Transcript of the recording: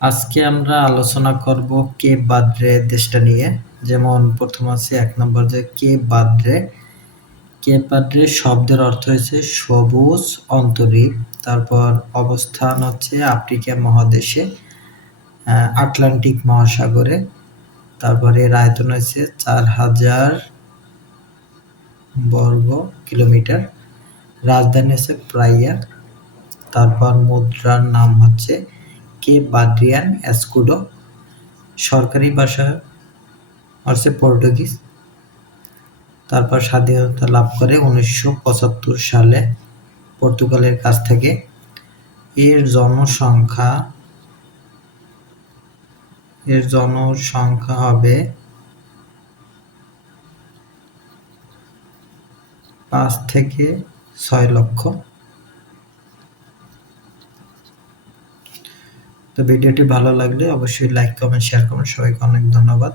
আজকে আমরা আলোচনা করব কেপ ভার্দে দেশটা নিয়ে। যেমন প্রথম আছে ১ নম্বর যে কেপ ভার্দে। কেপ ভার্দে শব্দের অর্থ হচ্ছে সবুজ অন্তরীপ। তারপর অবস্থান হচ্ছে আফ্রিকা মহাদেশে, আটলান্টিক মহাসাগরে। তারপরে এর আয়তন হচ্ছে ৪,০০০ বর্গ কিলোমিটার। রাজধানী হচ্ছে প্রাইয়া। তারপর মুদ্রার নাম হচ্ছে কেপ ভার্দিয়ান এসকুডো। সরকারি ভাষা হচ্ছে পর্তুগিজ। তারপর স্বাধীনতা লাভ করে ১৯৭৫ সালে পর্তুগালের কাছ থেকে। এর জনসংখ্যা হবে ৫ থেকে ৬ লক্ষ। তো ভিডিওটি ভালো লাগলে অবশ্যই লাইক, কমেন্ট, শেয়ার করুন। সবাইকে অনেক ধন্যবাদ।